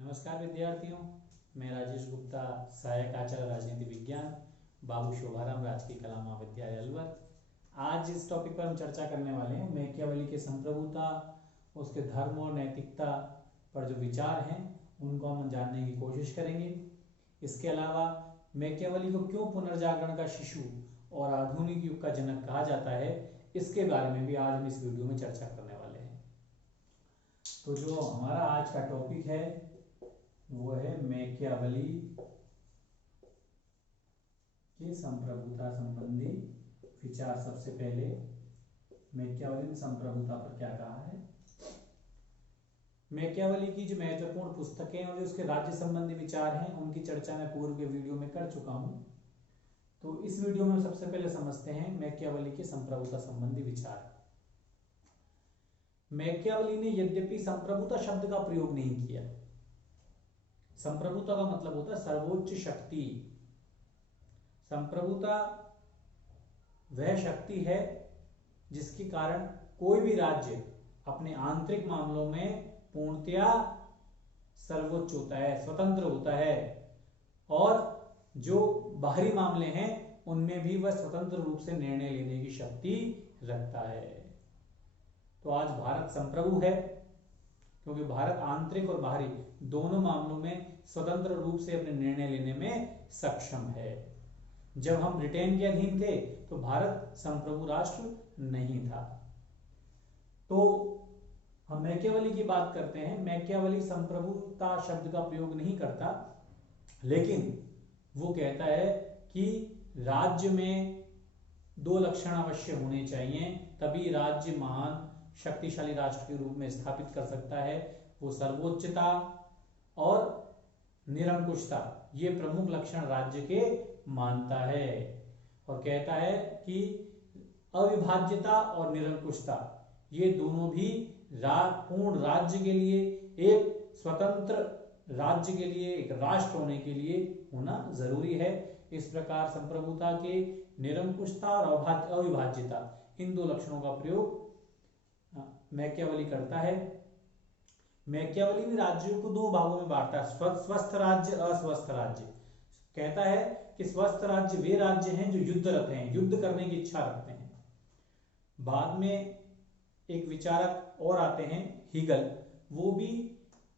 नमस्कार विद्यार्थियों, मैं राजेश गुप्ता, सहायक आचार्य राजनीति विज्ञान, बाबू शोभाराम राजकीय कला महाविद्यालय अलवर। आज इस टॉपिक पर हम चर्चा करने वाले हैं मैकियावेली के संप्रभुता, उसके धर्म और नैतिकता पर जो विचार हैं उनको हम जानने की कोशिश करेंगे। इसके अलावा मैकियावेली को क्यों पुनर्जागरण का शिशु और आधुनिक युग का जनक कहा जाता है, इसके बारे में भी आज हम इस वीडियो में चर्चा करने वाले हैं। तो जो हमारा आज का टॉपिक है वो है मैकियावेली के संप्रभुता संबंधी विचार। सबसे पहले मैकियावेली ने संप्रभुता पर क्या कहा है। मैकियावेली की जो महत्वपूर्ण पुस्तकें और जो उसके राज्य संबंधी विचार हैं उनकी चर्चा मैं पूर्व के वीडियो में कर चुका हूं। तो इस वीडियो में सबसे पहले समझते हैं मैकियावेली के संप्रभुता संबंधी विचार। मैकियावेली ने यद्यपि संप्रभुता शब्द का प्रयोग नहीं किया। संप्रभुता का मतलब होता है सर्वोच्च शक्ति। संप्रभुता वह शक्ति है जिसके कारण कोई भी राज्य अपने आंतरिक मामलों में पूर्णतया सर्वोच्च होता है, स्वतंत्र होता है, और जो बाहरी मामले हैं उनमें भी वह स्वतंत्र रूप से निर्णय लेने की शक्ति रखता है। तो आज भारत संप्रभु है क्योंकि भारत आंतरिक और बाहरी दोनों मामलों में स्वतंत्र रूप से अपने निर्णय लेने में सक्षम है। जब हम ब्रिटेन के अधीन थे तो भारत संप्रभु राष्ट्र नहीं था। तो हम मैकियावेली की बात करते हैं। मैकियावेली संप्रभुता शब्द का प्रयोग नहीं करता, लेकिन वो कहता है कि राज्य में दो लक्षण अवश्य होने चाहिए, तभी राज्य महान शक्तिशाली राष्ट्र के रूप में स्थापित कर सकता है। वो सर्वोच्चता और निरंकुशता, ये प्रमुख लक्षण राज्य के मानता है, और कहता है कि अविभाज्यता और निरंकुशता ये दोनों भी पूर्ण राज्य के लिए, एक स्वतंत्र राज्य के लिए, एक राष्ट्र होने के लिए होना जरूरी है। इस प्रकार संप्रभुता के निरंकुशता और अविभाज्यता, इन दो लक्षणों का प्रयोग मैकियावेली करता है। मैकियावेली भी राज्यों को दो भागों में बांटता है, स्वस्थ राज्य, अस्वस्थ राज्य। कहता है कि स्वस्थ राज्य वे राज्य हैं जो युद्धरत हैं, युद्ध करने की इच्छा रखते हैं। बाद में एक विचारक और आते हैं, हीगल, वो भी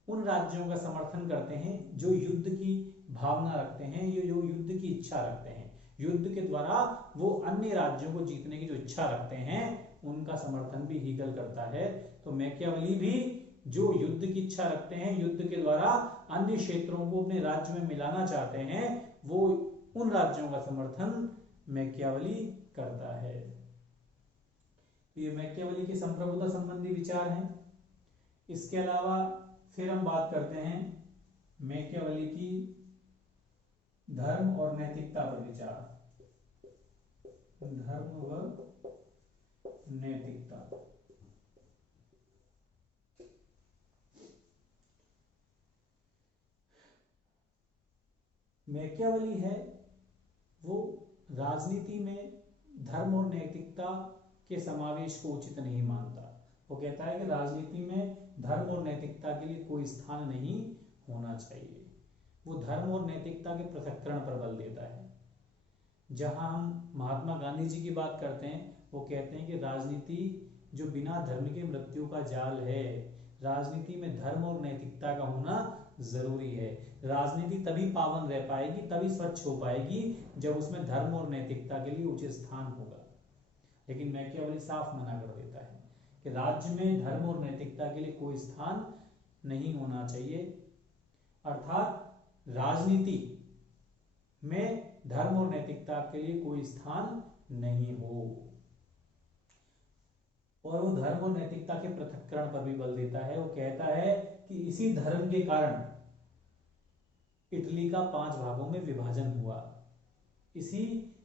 उन राज्यों का समर्थन करते हैं जो युद्ध की भावना रखते हैं, ये जो युद्ध की इच्छा रखते हैं, युद्ध के द्वारा वो अन्य राज्यों को जीतने की जो इच्छा रखते हैं उनका समर्थन भी हीगल करता है। तो मैकियावेली भी जो युद्ध की इच्छा रखते हैं, युद्ध के द्वारा अन्य क्षेत्रों को अपने राज्य में मिलाना चाहते हैं, वो उन राज्यों का समर्थन मैकियावेली करता है। ये मैकियावेली के संप्रभुता संबंधी विचार हैं। इसके अलावा फिर हम बात करते हैं मैकियावेली की धर्म और नैतिकता पर विचार। धर्म व नैतिकता। मैकियावेली है वो राजनीति में धर्म और नैतिकता के समावेश को उचित नहीं मानता। वो कहता है कि राजनीति में धर्म और नैतिकता के लिए कोई स्थान नहीं होना चाहिए। वो धर्म और नैतिकता के पृथक्करण पर बल देता है। जहां हम महात्मा गांधी जी की बात करते हैं, वो कहते हैं कि राजनीति जो बिना धर्म के मृत्यु का जाल है, राजनीति में धर्म और नैतिकता का होना जरूरी है। राजनीति तभी पावन रह पाएगी, तभी स्वच्छ हो पाएगी जब उसमें धर्म और नैतिकता के लिए उचित स्थान होगा। लेकिन मैकियावेली साफ मना कर देता है कि राज्य में धर्म और नैतिकता के लिए कोई स्थान नहीं होना चाहिए, अर्थात राजनीति में धर्म और नैतिकता के लिए कोई स्थान नहीं हो। और वो धर्म और नैतिकता के पृथक्करण पर भी बल देता है। वो कहता है कि इसी धर्म के कारण इटली का 5 भागों में विभाजन हुआ। इसी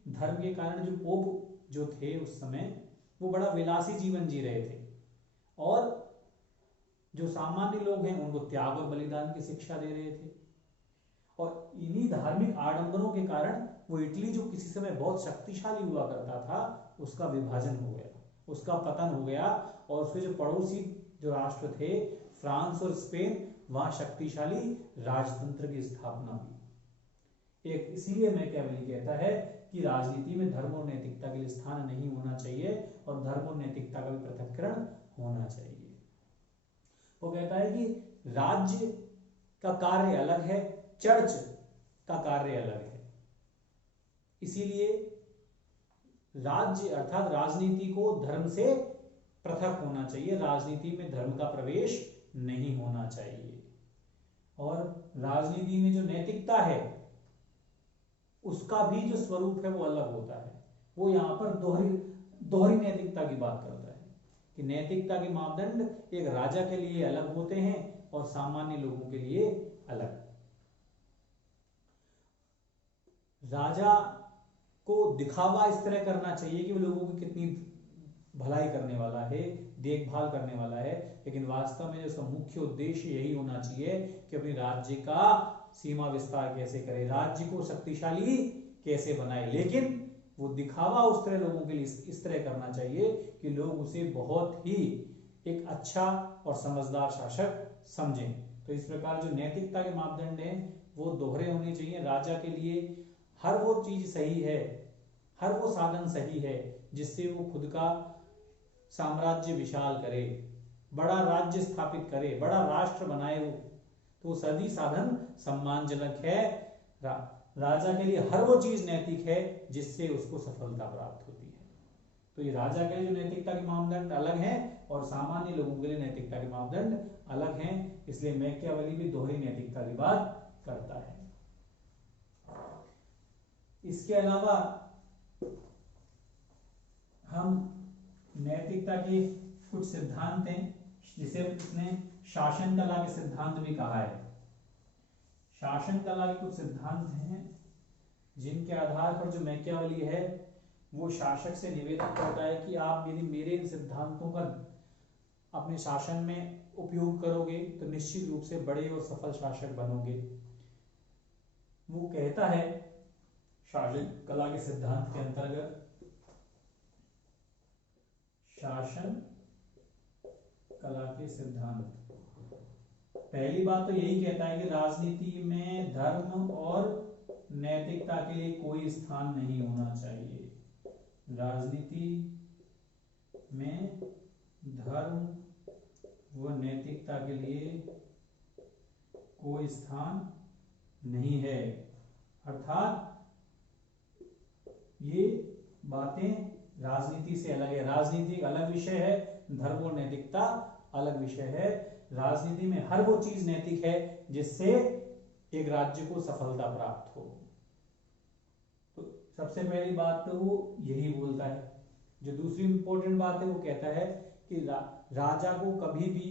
धर्म के कारण जो पोप जो थे उस समय, वो बड़ा विलासी जीवन जी रहे थे, और जो सामान्य लोग हैं उनको त्याग और बलिदान की शिक्षा दे रहे थे। और इन्हीं धार्मिक आडंबरों के कारण वो इटली जो किसी समय बहुत शक्तिशाली हुआ करता था, उसका विभाजन हो गया, उसका पतन हो गया, और उसके जो पड़ोसी जो राष्ट्र थे फ्रांस और स्पेन, वहां शक्तिशाली राजतंत्र की स्थापना हुई। एक इसीलिए मैकियावेली कहता है कि राजनीति में धर्म और नैतिकता के लिए स्थान नहीं होना चाहिए और धर्म और नैतिकता का भी पृथक्करण होना चाहिए। वो कहता है कि राज्य का कार्य अलग है, चर्च का कार्य अलग है। इसीलिए राज्य अर्थात राजनीति को धर्म से पृथक होना चाहिए, राजनीति में धर्म का प्रवेश नहीं होना चाहिए। और राजनीति में जो नैतिकता है उसका भी जो स्वरूप है वो अलग होता है। वो यहाँ पर दोहरी नैतिकता की बात करता है कि नैतिकता के मापदंड एक राजा के लिए अलग होते हैं और सामान्य लोगों के लिए अलग। राजा को दिखावा इस तरह करना चाहिए कि वो लोगों की कितनी भलाई करने वाला है, देखभाल करने वाला है, लेकिन वास्तव में उसका मुख्य उद्देश्य यही होना चाहिए कि अपने राज्य का सीमा विस्तार कैसे करे, राज्य को शक्तिशाली कैसे बनाए। लेकिन वो दिखावा उस तरह लोगों के लिए इस तरह करना चाहिए कि लोग उसे बहुत ही एक अच्छा और समझदार शासक समझें। तो इस प्रकार जो नैतिकता के मापदंड हैं वो दोहरे होने चाहिए। राजा के लिए हर वो चीज सही है, हर वो साधन सही है जिससे वो खुद का साम्राज्य विशाल करे, बड़ा राज्य स्थापित करे, बड़ा राष्ट्र बनाए। वो तो सभी साधन सम्मानजनक है। राजा के लिए हर वो चीज नैतिक है जिससे उसको सफलता प्राप्त होती है। तो ये राजा के लिए जो नैतिकता के मापदंड अलग हैं और सामान्य लोगों के लिए नैतिकता के मापदंड अलग हैं। इसलिए मैकियावेली भी दोहरी नैतिकता की बात करता है। इसके अलावा हम नैतिकता के कुछ सिद्धांत हैं जिसे उसने शासन कला के सिद्धांत भी कहा है। शासन कला के कुछ सिद्धांत हैं जिनके आधार पर जो मैकियावेली है वो शासक से निवेदन करता है कि आप यदि मेरे इन सिद्धांतों का अपने शासन में उपयोग करोगे तो निश्चित रूप से बड़े और सफल शासक बनोगे। वो कहता है शासन कला के सिद्धांत के अंतर्गत, शासन कला के सिद्धांत पहली बात तो यही कहता है कि राजनीति में धर्म और नैतिकता के लिए कोई स्थान नहीं होना चाहिए। राजनीति में धर्म व नैतिकता के लिए कोई स्थान नहीं है। अर्थात ये बातें राजनीति से अलग है। राजनीति एक अलग विषय है, धर्म और नैतिकता अलग विषय है। राजनीति में हर वो चीज नैतिक है जिससे एक राज्य को सफलता प्राप्त हो। तो सबसे पहली बात तो वो यही बोलता है। जो दूसरी इंपॉर्टेंट बात है वो कहता है कि राजा को कभी भी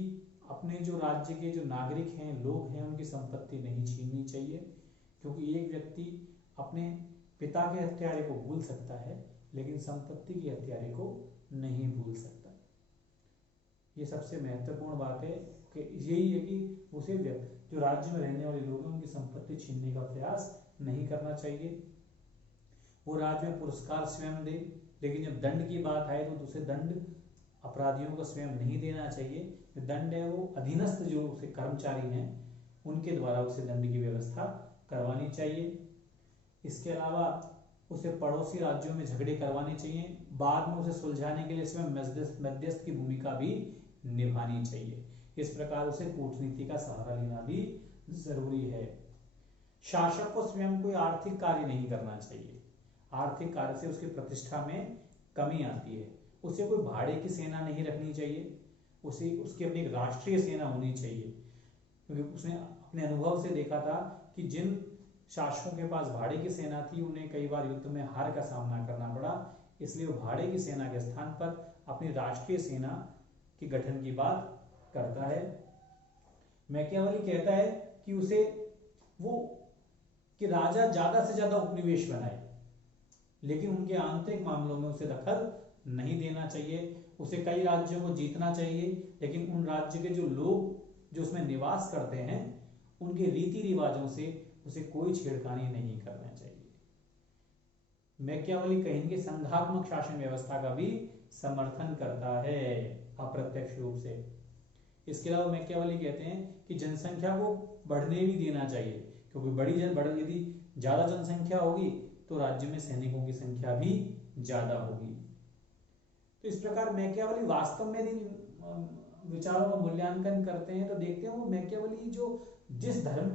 अपने जो राज्य के जो नागरिक हैं, लोग हैं, उनकी संपत्ति नहीं छीननी चाहिए, क्योंकि एक व्यक्ति अपने पिता के हत्यारे को भूल सकता है लेकिन संपत्ति के हत्यारे को नहीं भूल सकता। ये सबसे महत्वपूर्ण बात है कि यही है कि उसे जो राज्य में रहने वाले लोग हैं उनकी संपत्ति छीनने का प्रयास नहीं करना चाहिए। वो राज्य में पुरस्कार स्वयं दे, लेकिन जब दंड की बात आए तो उसे दंड अपराधियों को स्वयं नहीं देना चाहिए। जो दंड है वो अधीनस्थ जो उसे कर्मचारी हैं उनके द्वारा उसे दंड की व्यवस्था करवानी चाहिए। इसके अलावा उसे पड़ोसी राज्यों में झगड़े करवाने चाहिए, बाद में उसे सुलझाने के लिए स्वयं मध्यस्थ की भूमिका भी निभानी चाहिए। इस प्रकार उसे कूटनीति का सहारा लेना भी जरूरी है। शासक को स्वयं कोई आर्थिक कार्य नहीं करना चाहिए। आर्थिक कार्य से उसकी प्रतिष्ठा में कमी आती है। उसे कोई भाड़े की सेना नहीं रखनी चाहिए, उसे उसकी अपनी एक राष्ट्रीय सेना होनी चाहिए, क्योंकि उसने अपने अनुभव से देखा था कि जिन शासकों के पास भाड़े की सेना थी उन्हें कई बार युद्ध में हार का सामना करना पड़ा। इसलिए वो भाड़े की सेना के स्थान पर अपनी राष्ट्रीय सेना के गठन की बात करता है। मैकियावेली कहता है कि उसे कि राजा ज्यादा से ज्यादा उपनिवेश बनाए, लेकिन उनके आंतरिक मामलों में उसे दखल नहीं देना चाहिए। उसे कई राज्यों को जीतना चाहिए, लेकिन उन राज्य के जो लोग जो उसमें निवास करते हैं उनके रीति रिवाजों से उसे कोई छेड़खानी नहीं करना चाहिए। मैकियावेली कहेंगे संघात्मक शासन व्यवस्था का भी समर्थन करता है अप्रत्यक्ष रूप से। इसके अलावा मैकियावेली कहते हैं कि जनसंख्या को बढ़ने भी देना चाहिए, क्योंकि यदि ज्यादा जनसंख्या होगी तो राज्य में सैनिकों की संख्या भी ज्यादा होगी। तो इस प्रकार मैकियावेली वास्तव में यदि विचारों का मूल्यांकन करते हैं तो देखते हैं वो मैकियावेली जो जिस धर्म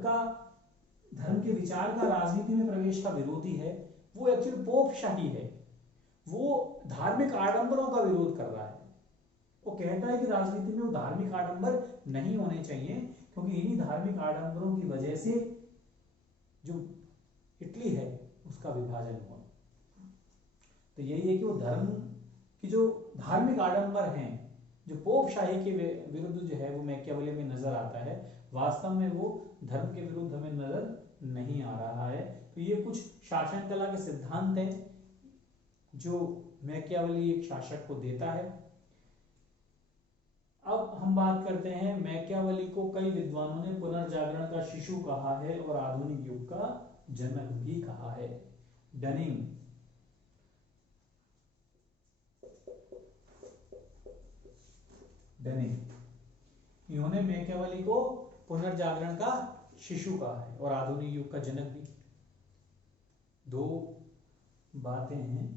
के विचार का राजनीति में प्रवेश का विरोधी है, वो एक्चुअली पोपशाही है। वो धार्मिक आडंबरों का विरोध कर रहा है। वो कहता है कि राजनीति में वो धार्मिक आडंबर नहीं होने चाहिए, क्योंकि इन्हीं धार्मिक आडंबरों की वजह से जो इटली है उसका विभाजन हुआ। तो यही है कि वो धर्म की जो धार्मिक आडंबर हैं, जो पोपशाही के विरुद्ध जो है वो मैकियावेली में नजर आता है, वास्तव में वो धर्म के विरुद्ध हमें नजर नहीं आ रहा है। तो ये कुछ शासन कला के सिद्धांत हैं जो मैकियावेली एक शासक को देता है। अब हम बात करते हैं, मैकियावेली को कई विद्वानों ने पुनर्जागरण का शिशु कहा है और आधुनिक युग का जनक भी कहा है। डनिंग इन्होंने मैकियावेली को पुनर्जागरण का शिशु कहा है और आधुनिक युग का जनक भी। दो बातें हैं,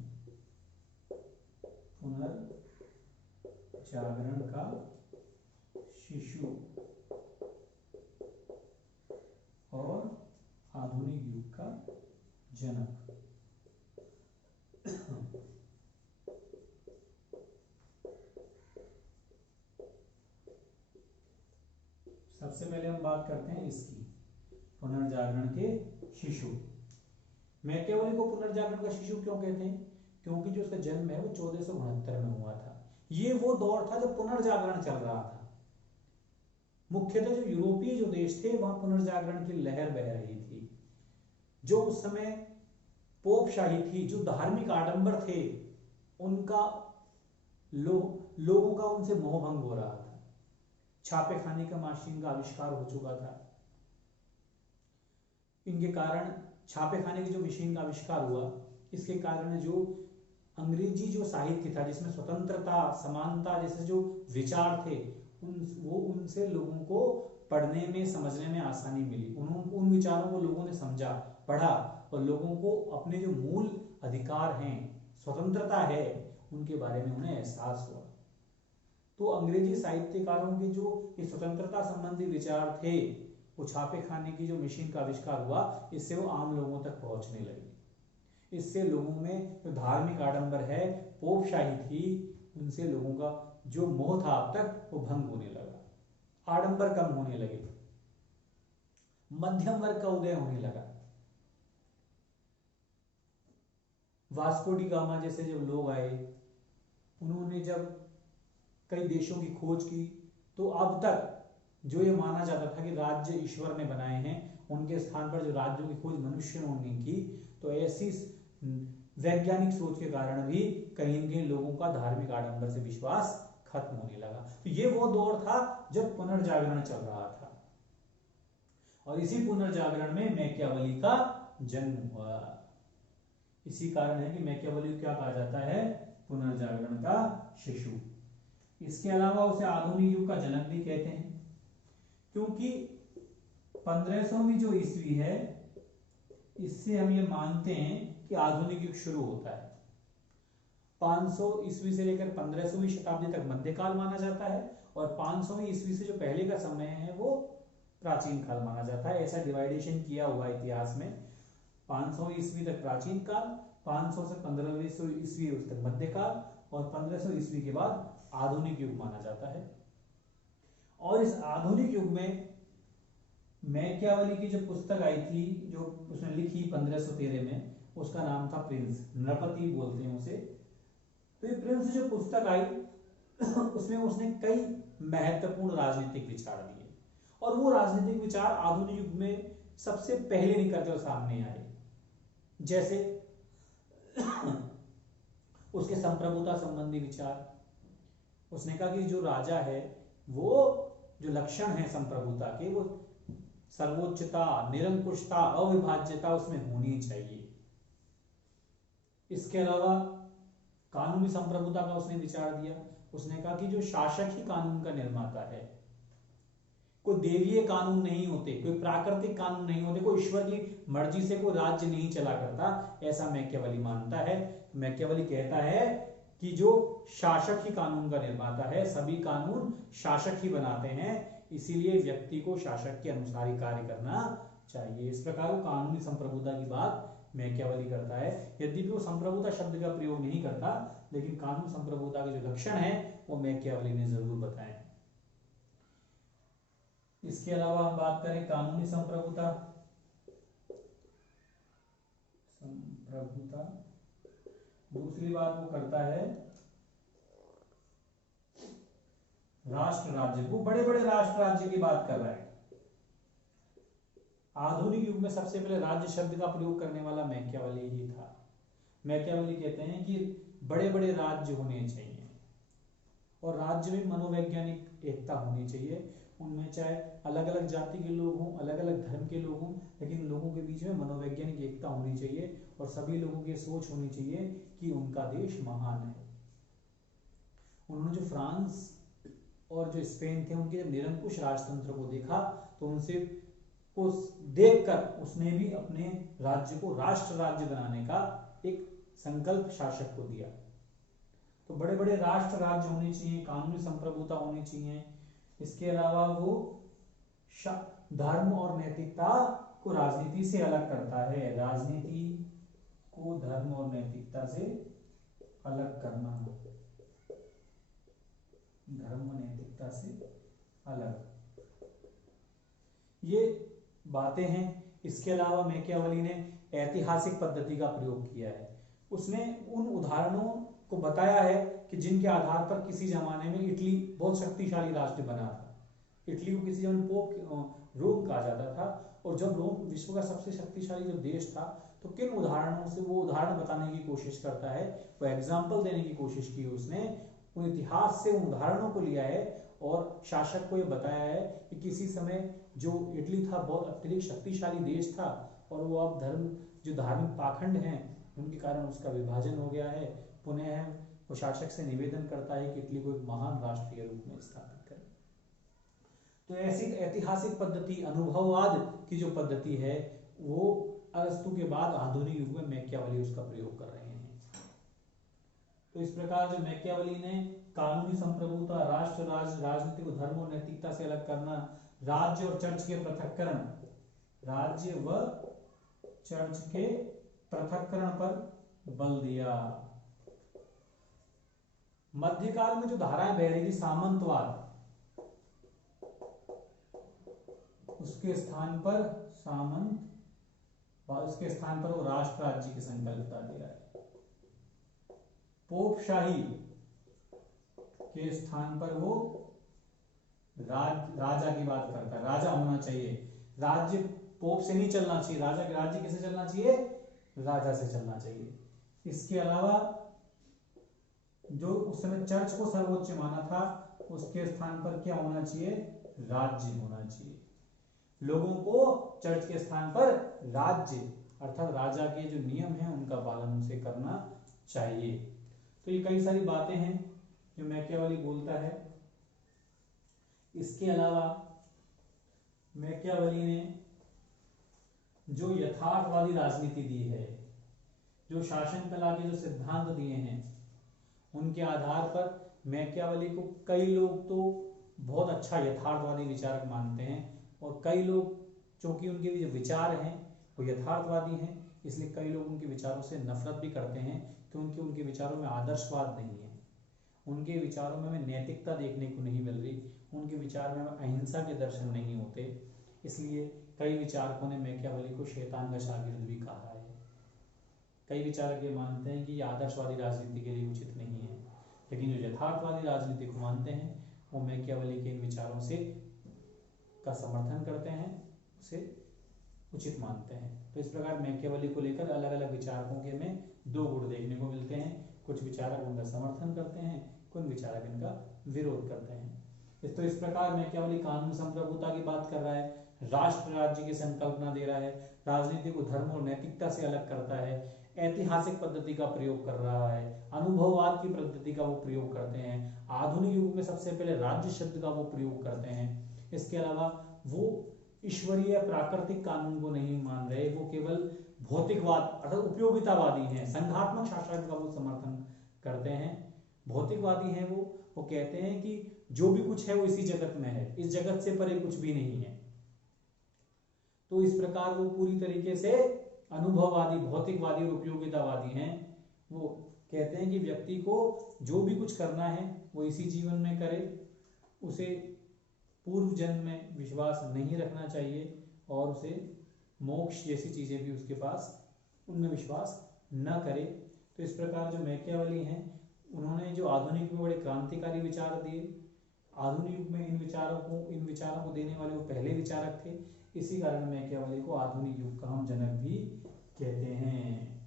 पुनर्जागरण का शिशु और आधुनिक युग का जनक। सबसे पहले हम बात करते हैं इसकी, पुनर्जागरण के शिशु। मैकियावेली को पुनर्जागरण का शिशु क्यों कहते हैं? क्योंकि जो उसका जन्म है वो 1469 में हुआ था। ये वो दौर था जब पुनर्जागरण चल रहा था। मुख्यतः जो यूरोपीय जो देश थे वहां पुनर्जागरण की लहर बह रही थी। जो उस समय पोपशाही थी, जो धार्मिक आडंबर थे, उनका लोगों का उनसे मोहभंग हो रहा था। छापे खाने का मशीन का आविष्कार हो चुका था। इनके कारण छापे खाने की जो मशीन का आविष्कार हुआ, इसके कारण जो अंग्रेजी जो साहित्य था जिसमें स्वतंत्रता, समानता जैसे जो विचार थे, उनसे लोगों को पढ़ने में, समझने में आसानी मिली। उन विचारों को लोगों ने समझा, पढ़ा और लोगों को अपने जो मूल अधिकार हैं, स्वतंत्रता है, उनके बारे में उन्हें एहसास हुआ। तो अंग्रेजी साहित्यकारों के जो ये स्वतंत्रता संबंधी विचार थे, वो छापे खाने की जो मशीन का आविष्कार हुआ, इससे वो आम लोगों तक पहुंचने लगे। इससे लोगों में जो धार्मिक आडंबर है, पोपशाही थी, उनसे लोगों का जो मोह था अब तक, वो भंग होने लगा। आडंबर कम होने लगे, मध्यम वर्ग का उदय होने लगा। वास्को डी गामा जैसे जब लोग आए, उन्होंने जब कई देशों की खोज की, तो अब तक जो ये माना जाता था कि राज्य ईश्वर ने बनाए हैं, उनके स्थान पर जो राज्यों की खोज मनुष्यों ने की, तो ऐसी वैज्ञानिक सोच के कारण भी कहीं न कहीं लोगों का धार्मिक आडंबर से विश्वास खत्म होने लगा। तो ये वो दौर था जब पुनर्जागरण चल रहा था, और इसी पुनर्जागरण में मैकियावेली का जन्म हुआ। इसी कारण है कि मैकियावेली क्या कहा जाता है? पुनर्जागरण का शिशु। इसके अलावा उसे आधुनिक युग का जनक भी कहते हैं, क्योंकि 1500वीं जो ईस्वी है, इससे हम ये मानते हैं कि आधुनिक युग शुरू होता है। 500 ईस्वी से लेकर 1500वीं शताब्दी तक मध्यकाल माना जाता है, और 500वीं ईस्वी से जो पहले का समय है वो प्राचीन काल माना जाता है। ऐसा डिवाइडेशन किया हुआ इतिहास में। 500 ईस्वी तक प्राचीन काल, 500 से 1500 ईस्वी तक मध्यकाल, और 1500 ईस्वी के बाद आधुनिक युग माना जाता है। और इस आधुनिक युग में मैकियावेली की जो पुस्तक आई थी, जो उसने लिखी 1513 में, उसका नाम था प्रिंस, नृपति बोलते हैं उसे। तो ये प्रिंस जो पुस्तक आई, उसमें उसने कई महत्वपूर्ण राजनीतिक विचार दिए, और वो राजनीतिक विचार आधुनिक युग में सबसे पहले निकलते हुए सामने आए। जैसे उसके संप्रभुता संबंधी विचार। उसने कहा कि जो राजा है, वो जो लक्षण है संप्रभुता के, वो सर्वोच्चता, निरंकुशता, अविभाज्यता उसमें होनी चाहिए। इसके अलावा कानूनी संप्रभुता का उसने विचार दिया। उसने कहा कि जो शासक ही कानून का निर्माता है, कोई देवीय कानून नहीं होते, कोई प्राकृतिक कानून नहीं होते, कोई ईश्वर की मर्जी से कोई राज्य नहीं चला करता, ऐसा मैकियावेली मानता है। मैकियावेली कहता है कि जो शासक ही कानून का निर्माता है, सभी कानून शासक ही बनाते हैं, इसीलिए व्यक्ति को शासक के अनुसार ही कार्य करना चाहिए। इस प्रकार वो कानूनी संप्रभुता की बात मैकियावेली करता है। यद्यपि वो संप्रभुता शब्द का प्रयोग नहीं करता, लेकिन कानून संप्रभुता के जो लक्षण है वो मैकियावेली ने जरूर बताए। इसके अलावा हम बात करें कानूनी संप्रभुता, दूसरी बात वो करता है राष्ट्र राज्य। वो बड़े बड़े राष्ट्र राज्य की बात कर रहा है। आधुनिक युग में सबसे पहले राज्य शब्द का प्रयोग करने वाला मैकियावेली ही था। मैकियावेली कहते हैं कि बड़े बड़े राज्य होने चाहिए और राज्य में मनोवैज्ञानिक एकता होनी चाहिए। उनमें चाहे अलग अलग जाति के लोग हों, अलग अलग धर्म के लोग हों, लेकिन लोगों के बीच में मनोवैज्ञानिक एकता होनी चाहिए और सभी लोगों की सोच होनी चाहिए कि उनका देश महान है। उन्होंने जो फ्रांस और जो स्पेन थे, उनके जब निरंकुश राजतंत्र को देखा तो उनसे को देखकर उसने भी अपने राज्य को राष्ट्र राज्य बनाने का एक संकल्प शासक को दिया। तो बड़े बड़े राष्ट्र राज्य होने चाहिए, कानूनी संप्रभुता होनी चाहिए। इसके अलावा वो धर्म और नैतिकता को राजनीति से अलग करता है। राजनीति को धर्म और नैतिकता से अलग करना, धर्म और नैतिकता से अलग, ये बातें हैं। इसके अलावा मैकियावेली ने ऐतिहासिक पद्धति का प्रयोग किया है। उसने उन उदाहरणों को बताया है कि जिनके आधार पर किसी जमाने में इटली बहुत शक्तिशाली राष्ट्र बना था। इटली को किसी जमाने पोप रोम कहा जाता था, और जब रोम विश्व का सबसे शक्तिशाली जब देश था तो किन उदाहरणों से वो उदाहरण बताने की कोशिश करता है, वो एग्जाम्पल देने की कोशिश की उसने। उन इतिहास से उन उदाहरणों को लिया है और शासक को ये बताया है कि किसी समय जो इटली था बहुत अत्यधिक शक्तिशाली देश था और वो अब जो धार्मिक पाखंड हैं उनके कारण उसका विभाजन हो गया है। पुनः वो शासक से निवेदन करता है कि इटली को एक महान राष्ट्र के रूप में स्थापित करें। तो ऐसी ऐतिहासिक पद्धति, अनुभववाद की जो पद्धति है, वो अरस्तु के बाद आधुनिक युग में मैकियावेली उसका प्रयोग कर रहे हैं। तो इस प्रकार जो मैकियावेली ने कानूनी संप्रभुता, राष्ट्र राज्य, राजनीति को धर्म और नैतिकता से अलग करना, राज्य और चर्च के पृथक्करण, राज्य व चर्च के पृथक्करण पर बल दिया। मध्यकाल में जो धाराएं बह रही थी सामंतवाद, उसके स्थान पर उसके स्थान पर वो राष्ट्र राज्य की संकल्पना दे रहा है। पोपशाही के स्थान पर वो राजा की बात करता है। राजा होना चाहिए, राज्य पोप से नहीं चलना चाहिए, राज्य किसे चलना चाहिए? राजा से चलना चाहिए। इसके अलावा जो उस समय चर्च को सर्वोच्च माना था, उसके स्थान पर क्या होना चाहिए? राज्य होना चाहिए। लोगों को चर्च के स्थान पर राज्य अर्थात राजा के जो नियम हैं उनका पालन उसे करना चाहिए। तो ये कई सारी बातें हैं जो मैकियावेली बोलता है। इसके अलावा मैकियावेली ने जो यथार्थवादी राजनीति दी है, जो शासन कला के जो सिद्धांत दिए हैं, उनके आधार पर मैकियावेली को कई लोग तो बहुत अच्छा यथार्थवादी विचारक मानते हैं और कई लोग, चूंकि उनके जो विचार हैं वो यथार्थवादी हैं, इसलिए कई लोग उनके विचारों से नफरत भी करते हैं क्योंकि उनके विचारों में आदर्शवाद नहीं है, उनके विचारों में हमें नैतिकता देखने को नहीं मिल रही, उनके विचार में हमें अहिंसा के दर्शन नहीं होते। इसलिए कई विचारकों ने मैकियावेली को शैतान का शागिर्द भी कहा है। कई विचारक ये मानते हैं कि ये आदर्शवादी राजनीति के लिए उचित नहीं है, लेकिन जो यथार्थवादी राजनीति को मानते हैं वो मैकियावेली के इन विचारों से का समर्थन करते हैं, उसे उचित मानते हैं। तो इस प्रकार मैकियावेली को लेकर अलग अलग विचारकों के में दो गुण देखने को मिलते हैं। कुछ विचारक उनका समर्थन करते हैं, कुछ विचारक इनका विरोध करते हैं। तो इस प्रकार मैकियावेली कानून संप्रभुता की बात कर रहा है, राष्ट्र राज्य की संकल्पना दे रहा है, राजनीति को धर्म और नैतिकता से अलग करता है, ऐतिहासिक पद्धति का प्रयोग कर रहा है, अनुभववाद की पद्धति का वो प्रयोग करते हैं, आधुनिक युग में सबसे पहले राज्य शब्द का वो प्रयोग करते हैं। इसके अलावा वो ईश्वरीय प्राकृतिक कानून को नहीं मान रहे, वो केवल भौतिकवाद अर्थात उपयोगितावादी हैं, संघात्मक शासन का वो समर्थन करते हैं, भौतिकवादी हैं वो कहते हैं कि जो भी कुछ है वो इसी जगत में है, इस जगत से परे कुछ भी नहीं है। तो इस प्रकार वो पूरी तरीके से अनुभववादी, भौतिकवादी और उपयोगितावादी हैं। वो कहते हैं कि व्यक्ति को जो भी कुछ करना है वो इसी जीवन में करे, उसे पूर्व जन्म में विश्वास नहीं रखना चाहिए और उसे मोक्ष जैसी चीजें भी उसके पास उनमें विश्वास न करे। तो इस प्रकार जो मैकियावेली हैं उन्होंने जो आधुनिक युग में बड़े क्रांतिकारी विचार दिए, आधुनिक युग में इन विचारों को देने वाले वो पहले विचारक थे, इसी कारण मैकियावेली को आधुनिक युग का हम जनक भी कहते हैं।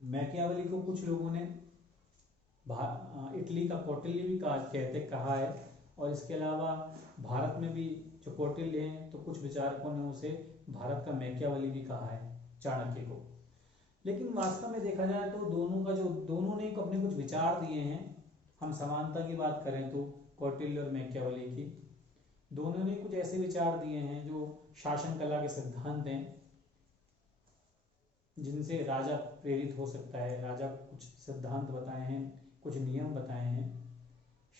मैकियावेली को कुछ लोगों ने इटली का कौटिल्य भी कहा है, और इसके अलावा भारत में भी जो कौटिल्य हैं तो कुछ विचारकों ने उसे भारत का मैकियावेली भी कहा है, चाणक्य को। लेकिन वास्तव में देखा जाए तो दोनों ने अपने कुछ विचार दिए हैं। हम समानता की बात करें तो कौटिल्य और मैकियावेली की, दोनों ने कुछ ऐसे विचार दिए हैं जो शासन कला के सिद्धांत हैं, जिनसे राजा प्रेरित हो सकता है। राजा कुछ सिद्धांत बताए हैं, कुछ नियम बताए हैं,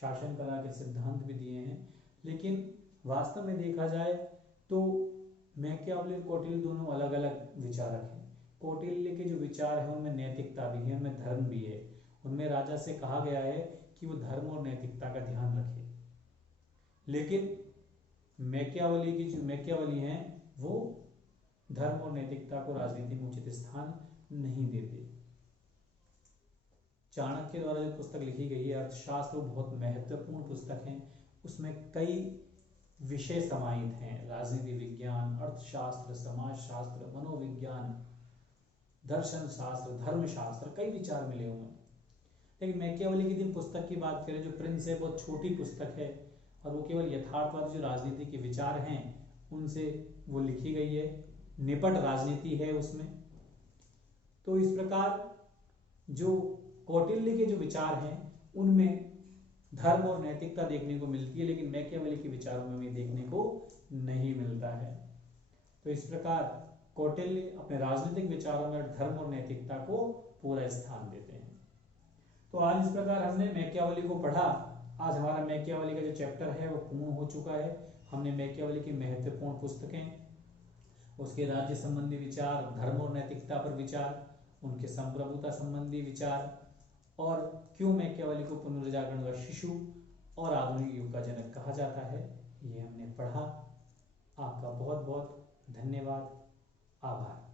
शासन कला के सिद्धांत भी दिए हैं। लेकिन वास्तव में देखा जाए तो मैकियावेली और कौटिल्य दोनों अलग अलग विचारक हैं। कौटिल्य के जो विचार हैं उनमें नैतिकता भी है, उनमें धर्म भी है, उनमें राजा से कहा गया है कि वो धर्म और नैतिकता का ध्यान रखे। लेकिन मैकियावेली हैं वो धर्म और नैतिकता को राजनीति में उचित स्थान नहीं देते। चाणक्य द्वारा जो पुस्तक लिखी गई है अर्थशास्त्र, बहुत महत्वपूर्ण पुस्तक है। उसमें कई विषय समाहित हैं, राजनीति विज्ञान, अर्थशास्त्र, समाजशास्त्र, मनोविज्ञान, दर्शन शास्त्र, धर्मशास्त्र, कई विचार मिले हुए हैं। लेकिन मैकियावेली की दिन पुस्तक की बात करें, जो प्रिंस है, बहुत छोटी पुस्तक है और वो केवल यथार्थवादी जो राजनीति के विचार हैं उनसे वो लिखी गई है, निपट राजनीति है उसमें। तो इस प्रकार जो कौटिल्य के जो विचार हैं उनमें धर्म और नैतिकता देखने को मिलती है, लेकिन मैकियावेली के विचारों में भी देखने को नहीं मिलता है। तो इस प्रकार कौटिल्य अपने राजनीतिक विचारों में धर्म और नैतिकता को पूरा स्थान देते हैं। तो आज इस प्रकार हमने मैकियावेली को पढ़ा। आज हमारा मैकियावेली का जो चैप्टर है वो पूर्ण हो चुका है। हमने मैकियावेली की महत्वपूर्ण पुस्तकें, उसके राज्य संबंधी विचार, धर्म और नैतिकता पर विचार, उनके संप्रभुता संबंधी विचार, और क्यों मैकियावेली को पुनर्जागरण का शिशु और आधुनिक युग का जनक कहा जाता है, ये हमने पढ़ा। आपका बहुत बहुत धन्यवाद, आभार।